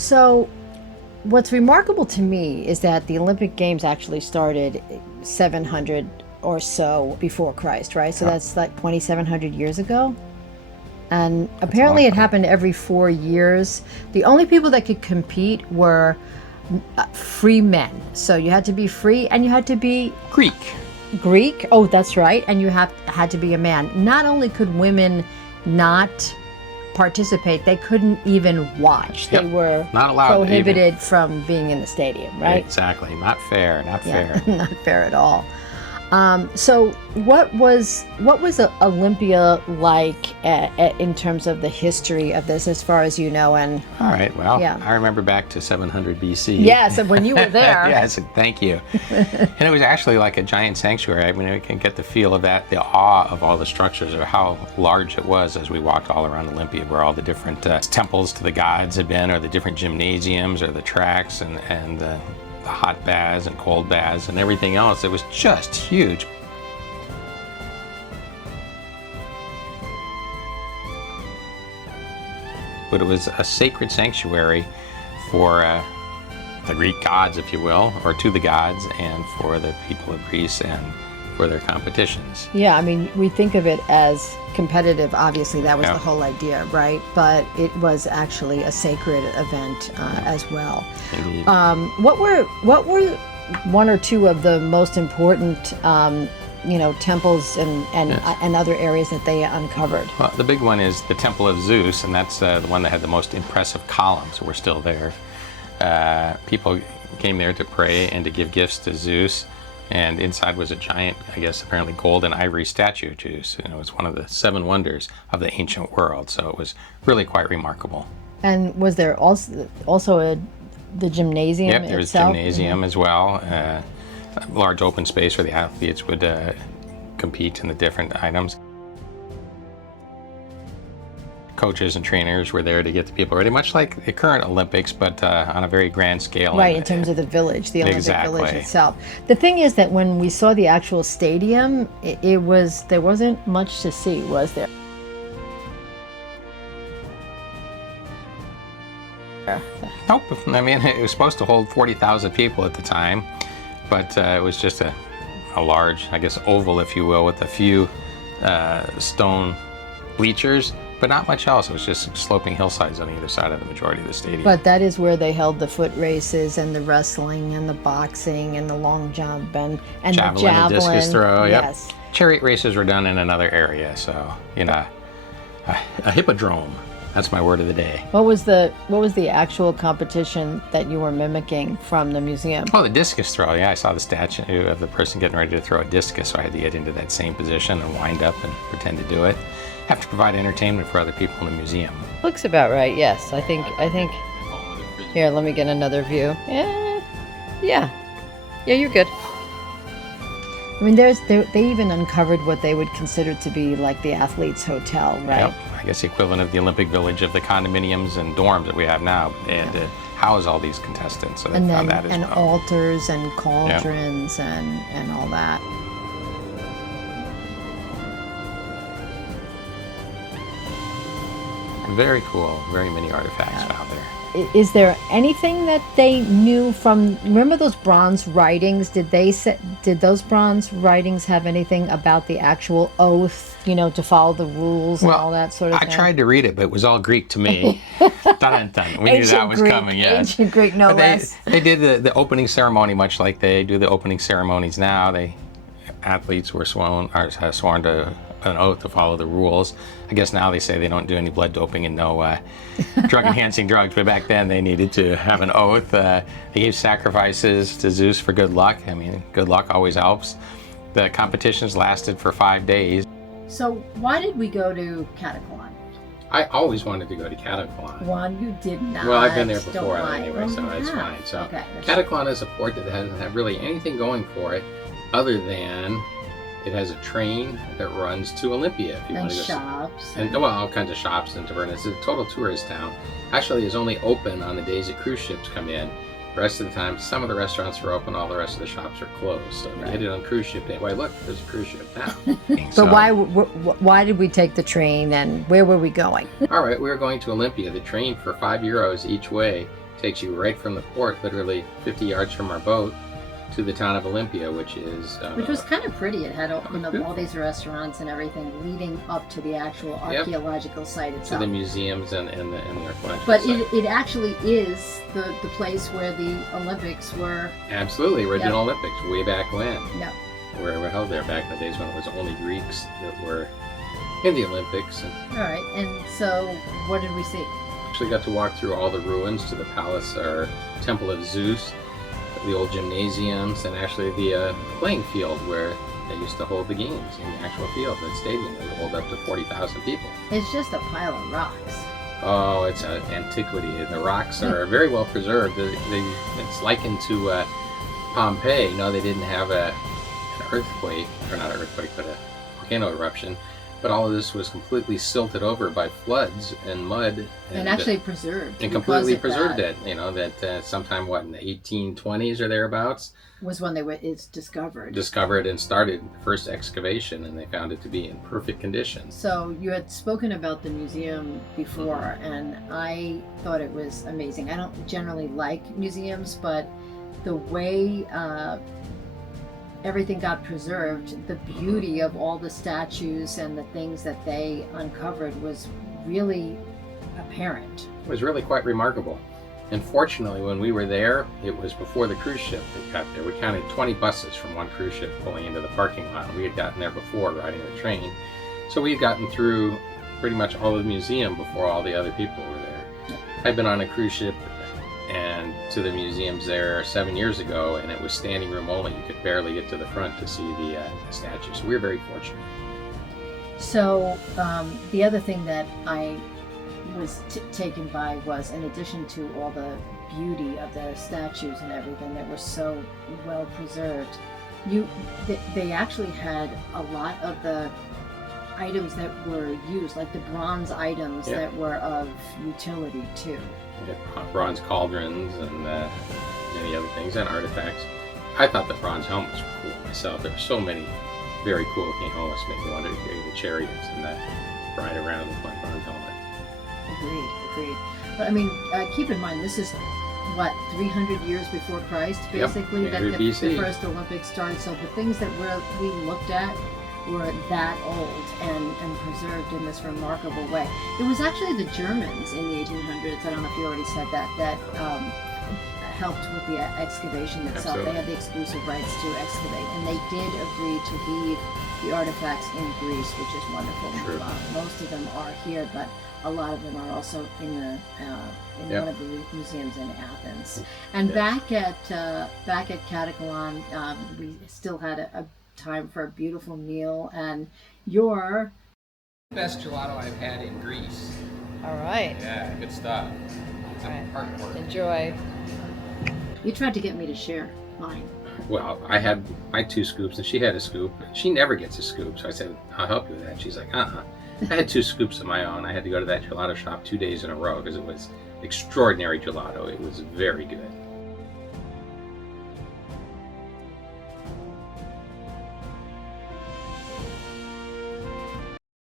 So what's remarkable to me is that the Olympic Games actually started 700 or so before Christ, right? So that's like 2,700 years ago. And apparently it happened every 4 years. The only people that could compete were free men. So you had to be free and you had to be Greek. Oh, that's right. And you had to be a man. Not only could women not participate, they couldn't even watch. Yep. They were not allowed, prohibited from being in the stadium, right? Exactly. Not fair. Not fair. Not fair at all. So what was Olympia like in terms of the history of this, as far as you know? And all right, well, I remember back to 700 BC. Yes, and when you were there. Yes, thank you. And it was actually like a giant sanctuary. I mean, we can get the feel of that, the awe of all the structures, or how large it was as we walked all around Olympia, where all the different temples to the gods had been, or the different gymnasiums, or the tracks, and the hot baths and cold baths and everything else. It was just huge. But it was a sacred sanctuary for the Greek gods, if you will, or to the gods, and for the people of Greece and for their competitions. Yeah, I mean, we think of it as competitive. Obviously, that was the whole idea, right? But it was actually a sacred event as well. Indeed. What were one or two of the most important, temples and other areas that they uncovered? Well, the big one is the Temple of Zeus, and that's the one that had the most impressive columns. We're still there. People came there to pray and to give gifts to Zeus. And inside was a giant, I guess, apparently gold and ivory statue of Zeus. It was one of the 7 wonders of the ancient world. So it was really quite remarkable. And was there also the gymnasium itself? Yep, there was a gymnasium as well. A large open space where the athletes would compete in the different items. Coaches and trainers were there to get the people ready, much like the current Olympics, but on a very grand scale. Right, in terms of the village, the Olympic village itself. The thing is that when we saw the actual stadium, there wasn't much to see, was there? Nope. I mean, it was supposed to hold 40,000 people at the time, but it was just a large, I guess, oval, if you will, with a few stone bleachers. But not much else. It was just sloping hillsides on either side of the majority of the stadium. But that is where they held the foot races and the wrestling and the boxing and the long jump and the javelin. And discus throw. Yes. Yep. Chariot races were done in another area. So, a hippodrome. That's my word of the day. What was the actual competition that you were mimicking from the museum? Oh, the discus throw. Yeah, I saw the statue of the person getting ready to throw a discus, so I had to get into that same position and wind up and pretend to do it. Have to provide entertainment for other people in the museum. Looks about right. Yes, I think. Here, let me get another view. Yeah, you're good. I mean, they even uncovered what they would consider to be like the athletes' hotel, right? Yep. I guess the equivalent of the Olympic Village of the condominiums and dorms that we have now. They had to house all these contestants, so they found that as well. And altars and cauldrons and all that. Very cool. Very many artifacts found there. Is there anything that they knew from? Remember those bronze writings? Did those bronze writings have anything about the actual oath? To follow the rules and all that sort of thing. I tried to read it, but it was all Greek to me. Dun, dun. We knew that was coming. Yes. Ancient Greek, no less. They did the opening ceremony much like they do the opening ceremonies now. Athletes were sworn to an oath to follow the rules. I guess now they say they don't do any blood doping and no drug-enhancing drugs, but back then they needed to have an oath. They gave sacrifices to Zeus for good luck. I mean, good luck always helps. The competitions lasted for 5 days. So why did we go to Katakalo? I always wanted to go to Katakalo. One, you did not. Well, I've been there before anyway, so it's fine. So okay, Katakalo is a port that doesn't have really anything going for it other than it has a train that runs to Olympia. If you want to go shops. And all kinds of shops and tavernas. It's a total tourist town. Actually, it's only open on the days that cruise ships come in. The rest of the time, some of the restaurants are open, all the rest of the shops are closed. So if you hit it on cruise ship day, why look, there's a cruise ship now. But why did we take the train and where were we going? All right, we were going to Olympia. The train for €5 each way Takes you right from the port, literally 50 yards from our boat, to the town of Olympia, which was kind of pretty. It had all these restaurants and everything leading up to the actual archaeological site itself. To the museums and the archaeological But site. it actually is the place where the Olympics were. Absolutely, original Olympics, way back when. Yeah. Where we were held there back in the days when it was only Greeks that were in the Olympics. All right, and so what did we see? Actually got to walk through all the ruins to the palace or temple of Zeus, the old gymnasiums, and actually the playing field where they used to hold the games in the actual field, that stadium that would hold up to 40,000 people. It's just a pile of rocks. Oh, it's an antiquity, and the rocks are very well preserved. It's likened to Pompeii. No, they didn't have an earthquake, or not an earthquake, but a volcano eruption. But all of this was completely silted over by floods and mud. And actually preserved. And completely preserved it. You know, that sometime, in the 1820s or thereabouts? Was when it's discovered. Discovered and started the first excavation, and they found it to be in perfect condition. So you had spoken about the museum before, and I thought it was amazing. I don't generally like museums, but the way everything got preserved, the beauty of all the statues and the things that they uncovered was really apparent. It was really quite remarkable. And fortunately, when we were there, it was before the cruise ship that got there. We counted 20 buses from one cruise ship pulling into the parking lot. We had gotten there before riding the train. So we had gotten through pretty much all of the museum before all the other people were there. I'd been on a cruise ship and to the museums there 7 years ago, and it was standing room only. You could barely get to the front to see the statues. So we were very fortunate. So the other thing that I was taken by was, in addition to all the beauty of the statues and everything that were so well preserved, they actually had a lot of the items that were used, like the bronze items that were of utility too. Bronze cauldrons and many other things and artifacts. I thought the bronze helmets were cool myself. There were so many very cool looking helmets. Made me wonder the chariots and that ride around with my bronze helmet. Agreed. But I mean, keep in mind, this is what, 300 years before Christ, basically, that the first Olympics started. So the things that we looked at were that old and preserved in this remarkable way. It was actually the Germans in the 1800s, I don't know if you already said that helped with the excavation itself. Absolutely. They had the exclusive rights to excavate, and they did agree to leave the artifacts in Greece, which is wonderful. Most of them are here, but a lot of them are also in one of the museums in Athens. And back at Katakalo, we still had a time for a beautiful meal, and your best gelato I've had in Greece. All right. Yeah, good stuff. All right. Enjoy. You tried to get me to share mine. Well, I had my 2 scoops and she had a scoop. She never gets a scoop, so I said, I'll help you with that. She's like, I had 2 scoops of my own. I had to go to that gelato shop 2 days in a row because it was extraordinary gelato. It was very good.